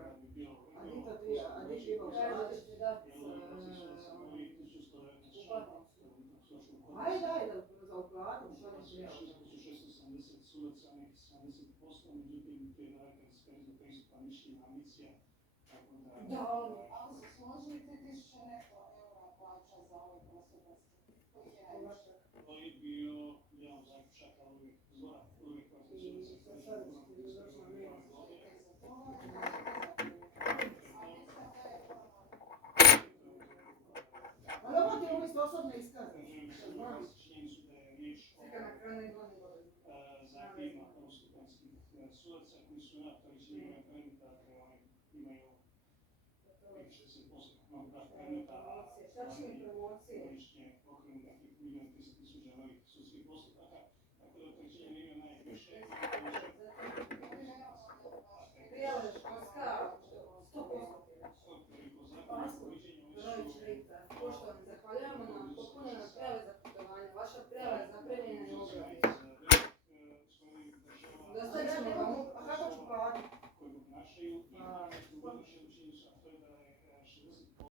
eura. A di to ti, a di treba Kaže da uplatiti? ćete dati Ajde, ajde, za uplatiti, što ne treba. 670 sudaca, neki 70%, međutim, to je daleka disperzija pristupa mišljenja, ambicija, tako da... Da, Ali su složili 3000 neto eura plaća za ove prvostupanjske. To je bio jedan zaključak, ali uvijek zora, uvijek vas I se sad ćete došla nema. Ali ovo ti je umjesto osobne iskaznice. Činjenicu da je riječ o Slika na kraju ne godine. zahtjevima prvostupanjskih sudaca koji su opterećenjima predmeta, dakle oni imaju 60% predmeta, a Šta će mi promocije? godišnje okrenu nekih 1.300.000 novih sudskih postupaka, tako da opterećenje nije najviše. Prijava školska, 100%. Broj šrifa. Poštovani, zahvaljujemo na popunjenoj prijavi za putovanje. Vaša prijava je zapremljena i obradi. Dostavit ćemo vam. A kako ću platiti? Koji obnašaju i buduće učinjenja, a to je da je 60%